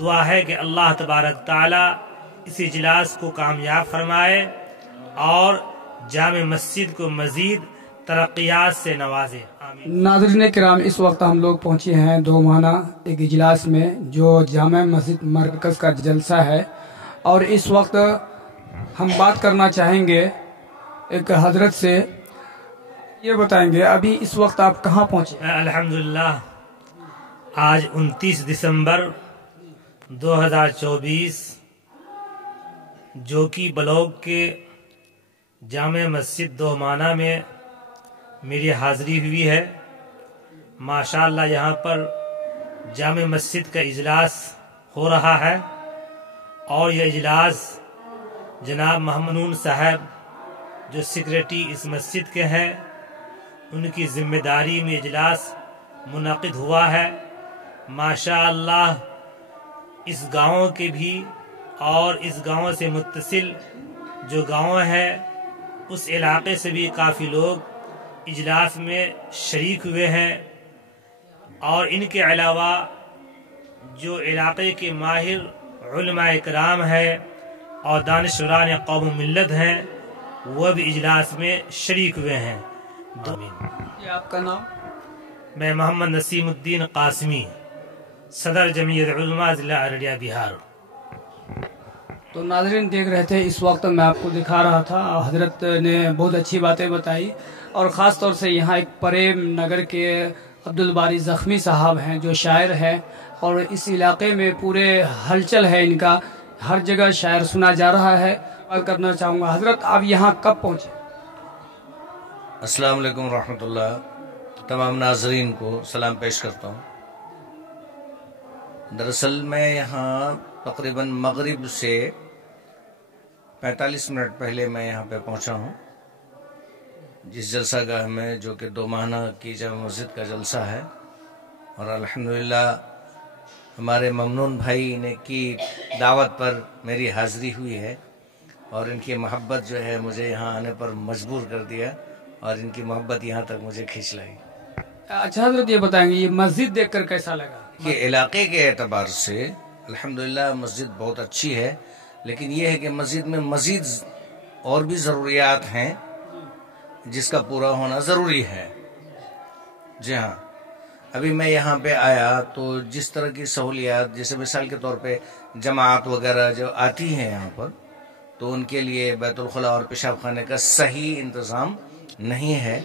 دعا ہے کہ اللہ تبارک تعالی اس اجلاس کو کامیاب فرمائے اور جامع مسجد کو مزید ترقیات سے نوازے. آمین. ناظرین کرام، اس وقت ہم لوگ پہنچے ہیں 2 ماہانہ ایک اجلاس میں جو جامع مسجد مرکز کا جلسہ ہے، اور اس وقت ہم بات کرنا چاہیں گے ایک حضرت سے. یہ بتائیں گے ابھی اس وقت آپ کہاں پہنچے؟ الحمدللہ آج 29 دسمبر 2024 جو کہ بلاک کے جامع مسجد 2 ماہانہ میں میری حاضری ہوئی ہے. ماشاءاللہ یہاں پر جامع مسجد کا اجلاس ہو رہا ہے، اور یہ اجلاس جناب محمد نون صاحب جو سیکریٹری اس مسجد کے ہیں، ان کی ذمہ داری میں اجلاس منعقد ہوا ہے. ماشاءاللہ اس گاؤں کے بھی اور اس گاؤں سے متصل جو گاؤں ہے اس علاقے سے بھی کافی لوگ اجلاس میں شریک ہوئے ہیں، اور ان کے علاوہ جو علاقے کے ماہر علماء کرام ہیں اور دانشوران قوم و ملت ہیں وہ بھی اجلاس میں شریک ہوئے ہیں. یہ آپ کا نام؟ میں محمد نسیم الدین قاسمی، صدر جمعیت علماء ضلع ارریہ بہار. تو ناظرین دیکھ رہے تھے، اس وقت میں آپ کو دکھا رہا تھا، حضرت نے بہت اچھی باتیں بتائی، اور خاص طور سے یہاں ایک پریم نگر کے عبدالباری زخمی صاحب ہیں جو شاعر ہیں، اور اس علاقے میں پورے ہلچل ہے ان کا، ہر جگہ شاعر سنا جا رہا ہے. بات کرنا چاہوں گا حضرت، آپ یہاں کب پہنچے؟ السلام علیکم ورحمۃ اللہ. تمام ناظرین کو سلام پیش کرتا ہوں. دراصل میں یہاں تقریباً مغرب سے 45 منٹ پہلے میں یہاں پہ پہنچا ہوں، جس جلسہ گاہ میں جو کہ 2 ماہانہ کی جامع مسجد کا جلسہ ہے. اور الحمدللہ ہمارے ممنون بھائی نے کی دعوت پر میری حاضری ہوئی ہے، اور ان کی محبت جو ہے مجھے یہاں آنے پر مجبور کر دیا، اور ان کی محبت یہاں تک مجھے کھینچ لائی. اچھا حضرت، یہ بتائیں گے یہ مسجد دیکھ کر کیسا لگا؟ یہ علاقے کے اعتبار سے الحمدللہ مسجد بہت اچھی ہے، لیکن یہ ہے کہ مسجد میں مزید اور بھی ضروریات ہیں جس کا پورا ہونا ضروری ہے. جی ہاں، ابھی میں یہاں پہ آیا تو جس طرح کی سہولیات، جیسے مثال کے طور پہ جماعت وغیرہ جو آتی ہیں یہاں پر، تو ان کے لیے بیت الخلاء اور پیشاب خانے کا صحیح انتظام نہیں ہے.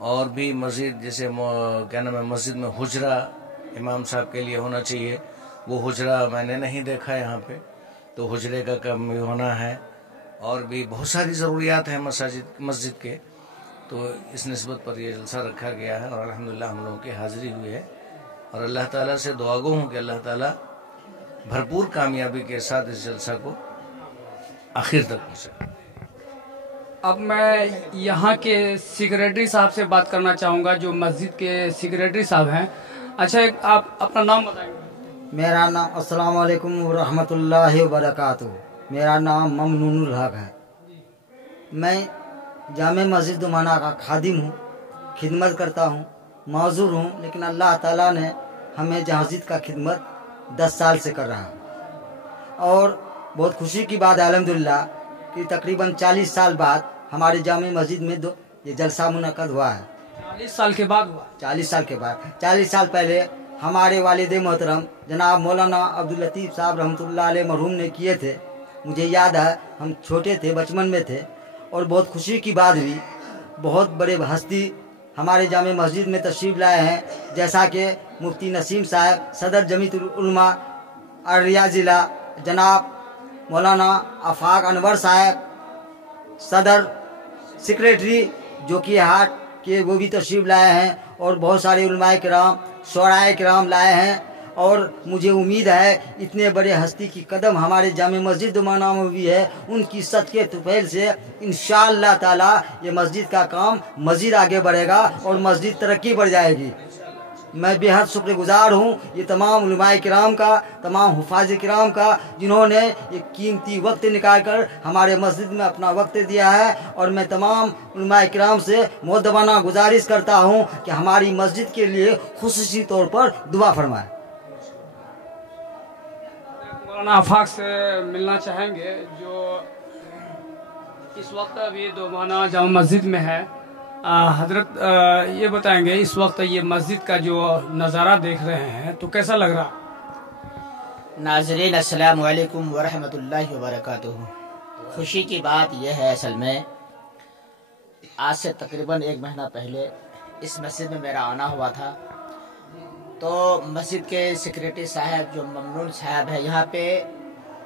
اور بھی مزید جیسے کیا نام ہے، مسجد میں حجرہ امام صاحب کے لیے ہونا چاہیے، وہ حجرہ میں نے نہیں دیکھا یہاں پہ، تو حجرے کا کام بھی ہونا ہے. اور بھی بہت ساری ضروریات ہیں مسجد کے، تو اس نسبت پر یہ جلسہ رکھا گیا ہے، اور الحمدللہ ہم لوگوں کی حاضری ہوئی ہے. اور اللہ تعالیٰ سے دعا گو ہوں کہ اللہ تعالیٰ بھرپور کامیابی کے ساتھ اس جلسہ کو آخر تک پہنچے. اب میں یہاں کے سیکریٹری صاحب سے بات کرنا چاہوں گا جو مسجد کے سیکریٹری صاحب ہیں. اچھا، آپ اپنا نام بتائیں گے؟ میرا نام، السلام علیکم ورحمۃ اللہ وبرکاتہ. میرا نام ممنون الحق ہے. میں جامع مسجد 2 ماہانہ کا خادم ہوں، خدمت کرتا ہوں، معذور ہوں، لیکن اللہ تعالیٰ نے ہمیں مسجد کا خدمت 10 سال سے کر رہا ہوں. اور بہت خوشی کی بات ہے الحمدللہ کہ تقریباً 40 سال بعد ہمارے جامع مسجد میں یہ جلسہ منعقد ہوا ہے. 40 سال کے بعد ہوا؟ 40 سال کے بعد. 40 سال پہلے ہمارے والد محترم جناب مولانا عبداللطیف صاحب رحمۃ اللہ علیہ مرحوم نے کیے تھے. مجھے یاد ہے، ہم چھوٹے تھے، بچپن میں تھے، اور بہت خوشی کی بات ہوئی. بہت بڑے ہستی ہمارے جامع مسجد میں تشریف لائے ہیں، جیسا کہ مفتی نسیم صاحب، صدر جمعیت العلماء ارریہ ضلع، جناب مولانا آفاق انور صاحب، صدر سیکریٹری جو کہ ہاٹ کے، وہ بھی تشریف لائے ہیں، اور بہت سارے علماء کرام، شعراء کرام لائے ہیں. اور مجھے امید ہے اتنے بڑے ہستی کی قدم ہمارے جامع مسجد 2 ماہانہ میں بھی ہے، ان کی صدقے طفیل سے انشاءاللہ تعالی یہ مسجد کا کام مزید آگے بڑھے گا اور مسجد ترقی بڑھ جائے گی. میں بے حد شکر گزار ہوں یہ تمام علماء کرام کا، تمام حفاظ کرام کا، جنہوں نے یہ قیمتی وقت نکال کر ہمارے مسجد میں اپنا وقت دیا ہے. اور میں تمام علماء کرام سے مؤدبانہ گزارش کرتا ہوں کہ ہماری مسجد کے لیے خصوصی طور پر دعا فرمائیں. मौलाना आफाक से मिलना चाहेंगे जो इस वक्त अभी दोमाना जामा मस्जिद में है। हजरत ये बताएंगे इस वक्त ये मस्जिद का जो नज़ारा देख रहे हैं तो कैसा लग रहा? नाज़रीन अस्सलामु अलैकुम वरहमतुल्लाहि वबरकातुहू। खुशी की बात यह है, असल में आज से तकरीबन 1 महीना पहले इस मस्जिद में मेरा आना हुआ था। तो मस्जिद के सेक्रेटरी साहब जो ममनून साहब है, यहाँ पे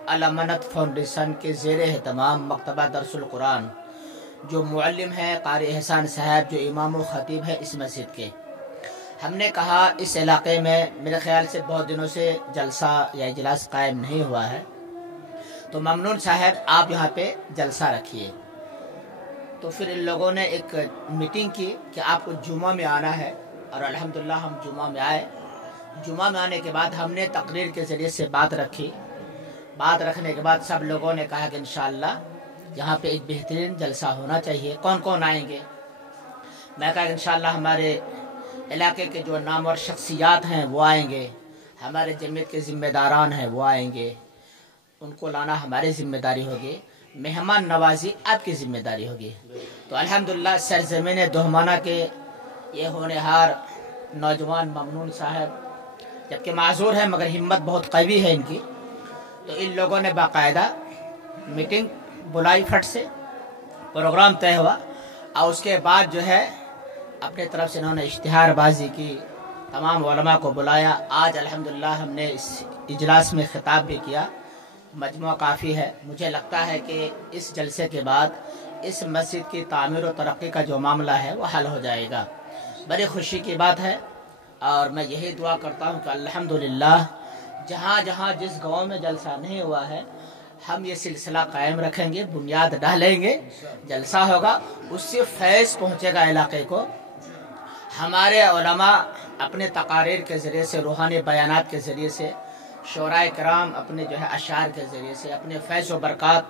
अल-अमानत फाउंडेशन के ज़ेरे है तमाम मकतबा दरसुल कुरान जो मुअल्लिम है कारी एहसान साहब जो इमाम व ख़तीब है इस मस्जिद के, हमने कहा इस इलाके में मेरे ख़्याल से बहुत दिनों से जलसा या इजलास कायम नहीं हुआ है, तो ममनून साहब आप यहाँ पे जलसा रखिए। तो फिर इन लोगों ने एक मीटिंग की कि आपको जुमा में आना है, और अल्हम्दुलिल्लाह हम जुमा में आए। जुमा में आने के बाद हमने तकरीर के ज़रिए से बात रखी। बात रखने के बाद सब लोगों ने कहा कि इंशाअल्लाह यहाँ पे एक बेहतरीन जलसा होना चाहिए। कौन कौन आएंगे? मैं कहा इंशाअल्लाह हमारे इलाके के जो नामवर शख्सियात हैं वो आएंगे, हमारे जमीयत के ज़िम्मेदारान हैं वो आएंगे, उनको लाना हमारी ज़िम्मेदारी होगी, मेहमान नवाजी आपकी ज़िम्मेदारी होगी। तो अल्हम्दुलिल्लाह सरज़मीन दोहमाना के ये होनहार नौजवान ममनून साहब जबकि माजूर है मगर हिम्मत बहुत कवी है इनकी, तो इन लोगों ने बाकायदा मीटिंग बुलाई, फट से प्रोग्राम तय हुआ और उसके बाद जो है अपने तरफ से इन्होंने इश्तिहारबाजी की, तमाम उलमा को बुलाया। आज अल्हम्दुलिल्लाह हमने इस इजलास में खिताब भी किया। मजमुआ काफ़ी है। मुझे लगता है कि इस जलसे के बाद इस मस्जिद की तामीर और तरक्की का जो मामला है वो हल हो जाएगा। बड़ी खुशी की बात है और मैं यही दुआ करता हूँ कि अल्हम्दुलिल्लाह जहाँ जहाँ जिस गांव में जलसा नहीं हुआ है हम ये सिलसिला कायम रखेंगे, बुनियाद डालेंगे, जलसा होगा, उससे फैज़ पहुँचेगा इलाके को। हमारे उलमा अपने तकारीर के ज़रिए से, रूहानी बयानात के ज़रिए से, शोराए कराम अपने जो है अशार के ज़रिए से अपने फैज़ व बरक़ात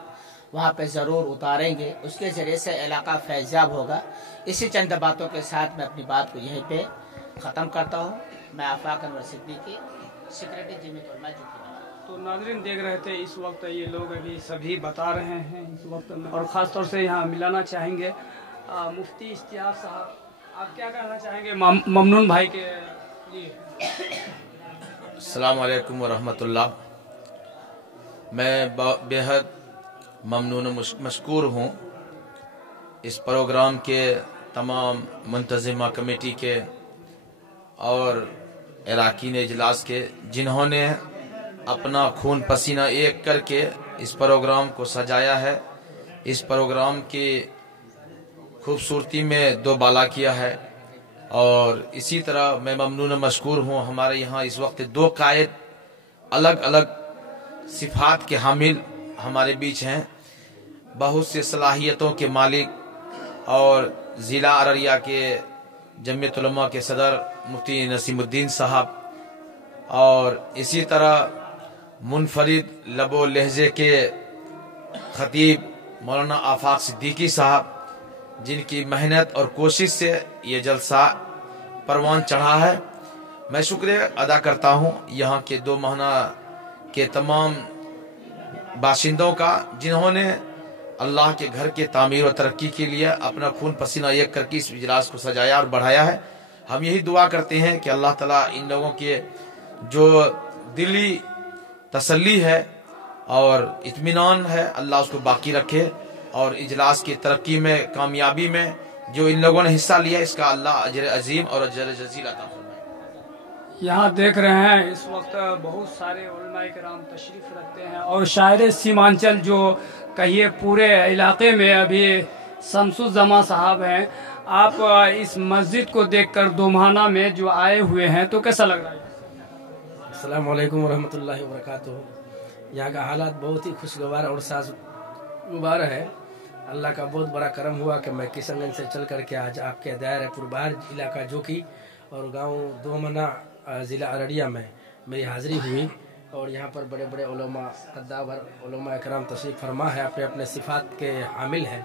वहाँ पे ज़रूर उतारेंगे, उसके ज़रिए से इलाका फैज़याब होगा। इसी चंद बातों के साथ मैं अपनी बात को यहीं पे ख़त्म करता हूँ। मैं आफाक अनवर सिद्दीकी, सेक्रेटरी जमीयत उलमा जुकी। तो नाज़रीन देख रहे थे इस वक्त ये लोग अभी सभी बता रहे हैं इस वक्त में, और ख़ास तौर से यहाँ मिलाना चाहेंगे मुफ्ती इश्तियाक साहब, आप क्या कहना चाहेंगे ममनून भाई के लिए? अस्सलाम वालेकुम वरहमतुल्लाह। मैं बेहद ममनून मशकूर हूँ इस प्रोग्राम के तमाम मुंतज़िमा कमेटी के और अरकान इजलास के, जिन्होंने अपना खून पसीना एक करके इस प्रोग्राम को सजाया है, इस प्रोग्राम की खूबसूरती में दो बाला किया है। और इसी तरह मैं ममनून मशकूर हूँ, हमारे यहाँ इस वक्त 2 कायद अलग अलग सिफात के हामिल हमारे बीच हैं, बहुत से सलाहियतों के मालिक और ज़िला अररिया के जमीयत उलमा के सदर मुफ्ती नसीमुद्दीन साहब, और इसी तरह मुनफरिद लबो लहजे के खतीब मौलाना आफाक सिद्दीकी साहब, जिनकी मेहनत और कोशिश से ये जलसा परवान चढ़ा है। मैं शुक्रिया अदा करता हूँ यहाँ के 2 महीना के तमाम बाशिंदों का, जिन्होंने अल्लाह के घर के तामीर और तरक्की के लिए अपना खून पसीना एक करके इस इजलास को सजाया और बढ़ाया है। हम यही दुआ करते हैं कि अल्लाह ताला इन लोगों के जो दिली तसल्ली है और इत्मीनान है, अल्लाह उसको बाकी रखे, और इजलास की तरक्की में, कामयाबी में जो इन लोगों ने हिस्सा लिया इसका अल्लाह अजर अजीम और अजर जजील अता फरमाए। यहाँ देख रहे हैं इस वक्त बहुत सारे उलमाए किराम तशरीफ़ रखते हैं, और शायर सीमांचल जो कहिए पूरे इलाके में अभी शमसुज़्ज़मा साहब हैं। आप इस मस्जिद को देखकर दोमाना में जो आए हुए हैं तो कैसा लग रहा है? अस्सलाम वालेकुम वरहमतुल्लाहि वबरकातुहू। यहाँ का हालात बहुत ही खुशगवार और साज़गुबार है। अल्लाह का बहुत बड़ा करम हुआ कि मैं किशनगंज से चल करके आज आपके दायरा पुरबार इलाका जोकी और गांव दोमना ज़िला अररिया में मेरी हाज़िरी हुई, और यहाँ पर बड़े बड़े उलमा कद्दावर उलमा इकराम तशरीफ़ फरमा है, अपने अपने सिफ़ात के हामिल हैं,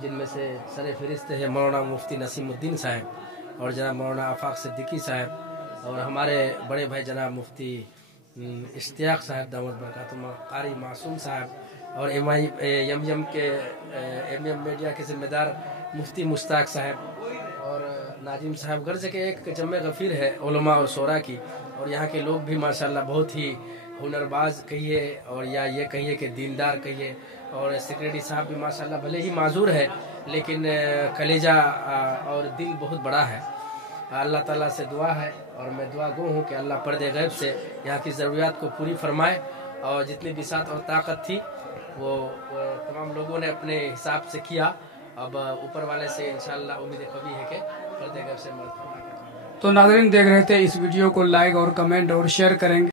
जिनमें से सर फ़हरिस्त है मौलाना मुफ्ती नसीमुद्दीन साहब और जनाब मौलाना आफाक सिद्दीकी साहब, और हमारे बड़े भाई जनाब मुफ्ती इश्तियाक साहब दामद बरकातुहू, कारी मासूम साहब और एम के एम मीडिया के ज़िम्मेदार मुफ्ती मुश्ताक साहब और नाजिम साहब गर्ज के एक जम्मे गफ़ीर है उलमा और शोरा की। और यहाँ के लोग भी माशाल्लाह बहुत ही हुनरबाज कहिए और या ये कहिए कि दीनदार कहिए। और सेक्रेटरी साहब भी माशाल्लाह भले ही माजूर है लेकिन कलेजा और दिल बहुत बड़ा है। अल्लाह ताला से दुआ है और मैं दुआ गो हूँ कि अल्लाह पर्दे गैब से यहाँ की ज़रूरियात को पूरी फरमाए। और जितनी बिसात और ताकत थी वो तमाम लोगों ने अपने हिसाब से किया। अब ऊपर वाले से इंशाअल्लाह उम्मीद कभी है कि पर्दे गैब से मदद फरमाए। तो नाज़रीन देख रहे थे, इस वीडियो को लाइक और कमेंट और शेयर करेंगे।